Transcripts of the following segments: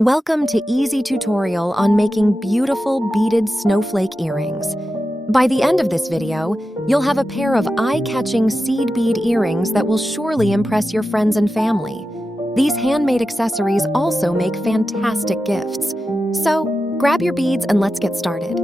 Welcome to Easy Tutorial on making beautiful beaded snowflake earrings. By the end of this video, you'll have a pair of eye-catching seed bead earrings that will surely impress your friends and family. These handmade accessories also make fantastic gifts. So, grab your beads and let's get started.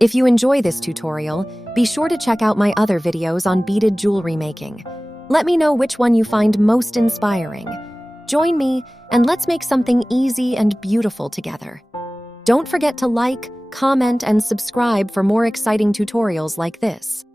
If you enjoy this tutorial, be sure to check out my other videos on beaded jewelry making. Let me know which one you find most inspiring. Join me, and let's make something easy and beautiful together. Don't forget to like, comment, and subscribe for more exciting tutorials like this.